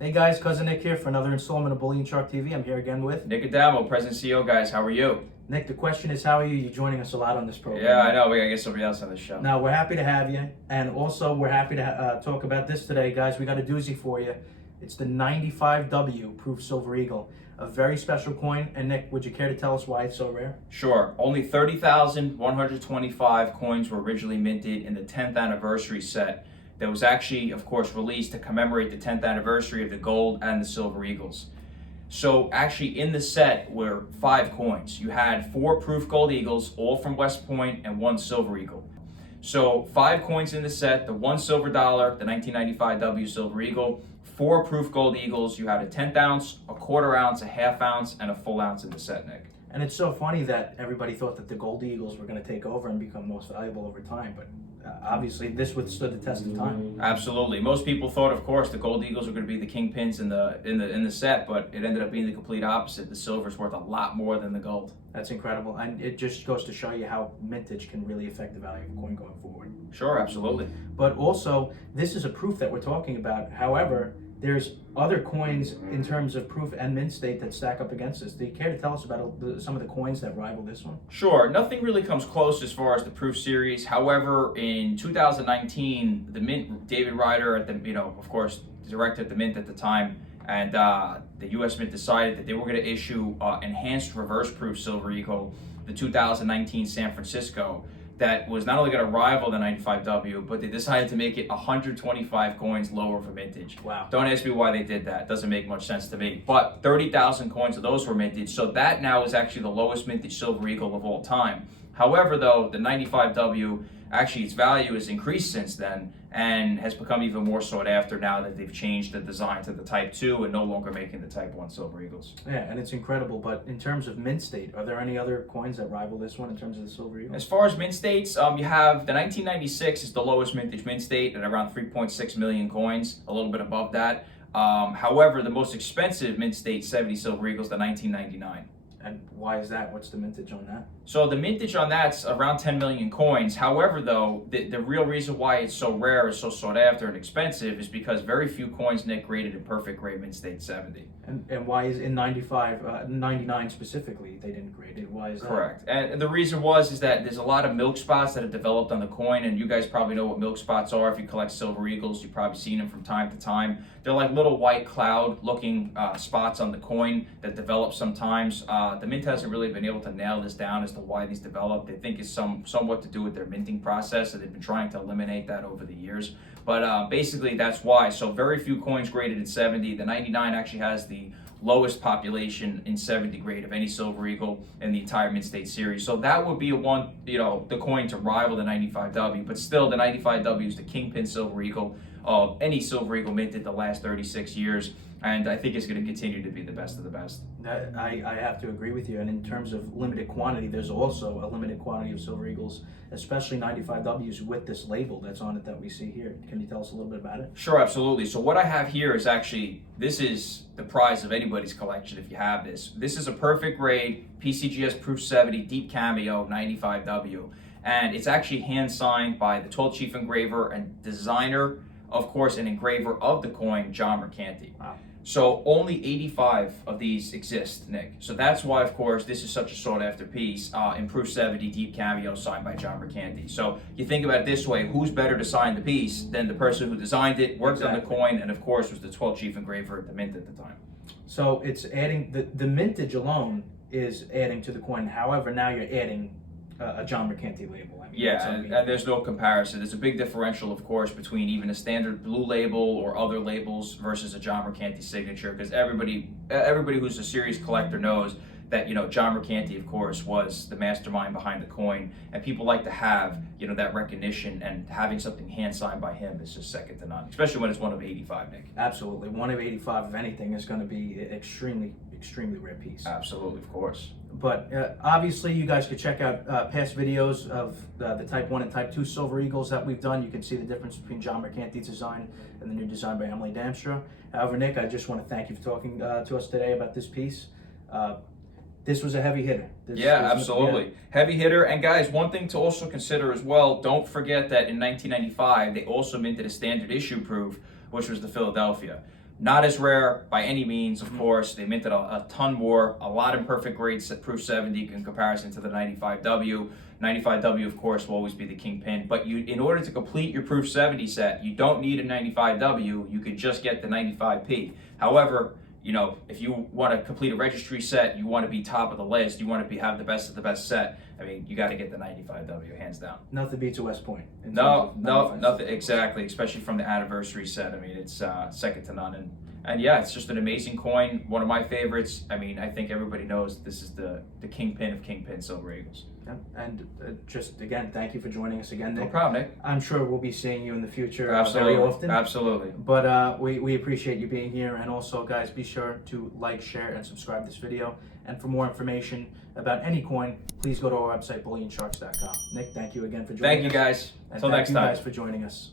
Hey guys, Cousin Nick here for another installment of Bully and Shark TV. I'm here again with Nick Adamo, President CEO, guys. How are you? Nick. The question is, how are you? You're joining us a lot on this program. Yeah, I know. We gotta get somebody else on the show. Now, we're happy to have you, and also we're happy to talk about this today, guys. We got a doozy for you. It's the 95W Proof Silver Eagle, a very special coin. And Nick, would you care to tell us why it's so rare? Sure. Only 30,125 coins were originally minted in the 10th anniversary set that was actually, of course, released to commemorate the 10th anniversary of the gold and the silver eagles. So actually in the set were 5 coins. You had 4 proof gold eagles, all from West Point, and 1 silver eagle. So 5 coins in the set, the 1 silver dollar, the 1995 W silver eagle, 4 proof gold eagles. You had a 1/10 ounce, a 1/4 ounce, a 1/2 ounce, and a full ounce in the set, Nick. And it's so funny that everybody thought that the gold eagles were going to take over and become most valuable over time, but obviously this withstood the test of time. Absolutely. Most people thought, of course, the gold eagles were going to be the kingpins in the set, but it ended up being the complete opposite. The silver's worth a lot more than the gold. That's incredible, and it just goes to show you how mintage can really affect the value of a coin going forward. Sure, absolutely. But also, this is a proof that we're talking about. However, there's other coins in terms of proof and mint state that stack up against this. Do you care to tell us about some of the coins that rival this one? Sure. Nothing really comes close as far as the proof series. However, in 2019, the mint, David Ryder, at the, of course, director at the mint at the time, and the U.S. Mint decided that they were going to issue enhanced reverse proof silver eagle, the 2019 San Francisco, that was not only going to rival the 95W, but they decided to make it 125 coins lower for mintage. Wow. Don't ask me why they did that. It doesn't make much sense to me. But 30,000 coins of those were minted, so that now is actually the lowest mintage silver eagle of all time. However, though, the 95W, actually its value has increased since then and has become even more sought after now that they've changed the design to the Type 2 and no longer making the Type 1 silver eagles. Yeah, and it's incredible. But in terms of mint state, are there any other coins that rival this one in terms of the silver eagle? As far as mint states, you have the 1996 is the lowest mintage mint state at around 3.6 million coins, a little bit above that. However, the most expensive mint state 70 silver eagles, the 1999. And why is that? What's the mintage on that? So the mintage on that's around 10 million coins. However, though, the real reason why it's so rare, is so sought after and expensive, is because very few coins, Nick, graded in perfect grade mint state 70. And why is in 99 specifically, they didn't grade it? Why is that? Correct. And the reason is that there's a lot of milk spots that have developed on the coin, and you guys probably know what milk spots are. If you collect silver eagles, you've probably seen them from time to time. They're like little white cloud-looking spots on the coin that develop sometimes. The mint hasn't really been able to nail this down as to why these develop. They think it's somewhat to do with their minting process, and they've been trying to eliminate that over the years. But basically, that's why. So very few coins graded at 70. The 99 actually has the lowest population in 70 grade of any silver eagle in the entire mint state series. So that would be the coin to rival the 95W. But still, the 95W is the kingpin silver eagle of any silver eagle minted the last 36 years. And I think it's going to continue to be the best of the best. I have to agree with you. And in terms of limited quantity, there's also a limited quantity of silver eagles, especially 95Ws with this label that's on it that we see here. Can you tell us a little bit about it? Sure, absolutely. So what I have here is actually, this is the prize of anybody's collection if you have this. This is a perfect grade PCGS Proof 70 Deep Cameo 95W. And it's actually hand signed by the 12th Chief Engraver and designer, of course, an engraver of the coin, John Mercanti. Wow. So only 85 of these exist, Nick. So that's why, of course, this is such a sought-after piece in Proof 70 Deep Cameo signed by John Mercanti. So you think about it this way, who's better to sign the piece than the person who designed it, worked on the coin, and of course was the 12th Chief Engraver at the mint at the time. So it's adding, the mintage alone is adding to the coin. However, now you're adding a John Mercanti label. I mean, yeah, and there's no comparison. There's a big differential, of course, between even a standard blue label or other labels versus a John Mercanti signature, because everybody who's a serious collector knows that John Mercanti, of course, was the mastermind behind the coin, and people like to have that recognition, and having something hand signed by him is just second to none, especially when it's one of 85, Nick. Absolutely, one of 85, if anything, is going to be extremely rare piece. Absolutely, of course. But obviously, you guys could check out past videos of the Type 1 and Type 2 silver eagles that we've done. You can see the difference between John Mercanti's design and the new design by Emily Damstra. However, Nick, I just want to thank you for talking to us today about this piece. This was a heavy hitter. Absolutely. Heavy hitter. And guys, one thing to also consider as well, don't forget that in 1995, they also minted a standard issue proof, which was the Philadelphia. Not as rare by any means, of course. They minted a ton more, a lot in perfect grade Proof 70 in comparison to the 95W. 95W, of course, will always be the kingpin. But in order to complete your Proof 70 set, you don't need a 95W. You could just get the 95P. However, you know, if you want to complete a registry set, you want to be top of the list, you want to have the best of the best set, I mean, you got to get the 95W, hands down. Nothing beats a West Point. No, nothing, exactly, especially from the anniversary set. I mean, it's second to none. And yeah, it's just an amazing coin, one of my favorites. I mean, I think everybody knows this is the kingpin of kingpin Silver Eagles. Yeah. And just again, thank you for joining us again, Nick. No problem, Nick. I'm sure we'll be seeing you in the future Absolutely. very often. Absolutely. But we appreciate you being here. And also, guys, be sure to like, share, and subscribe this video. And for more information about any coin, please go to our website, bullionsharks.com. Nick, thank you again for joining us. Thank you, guys. And Until next time. Thank you guys for joining us.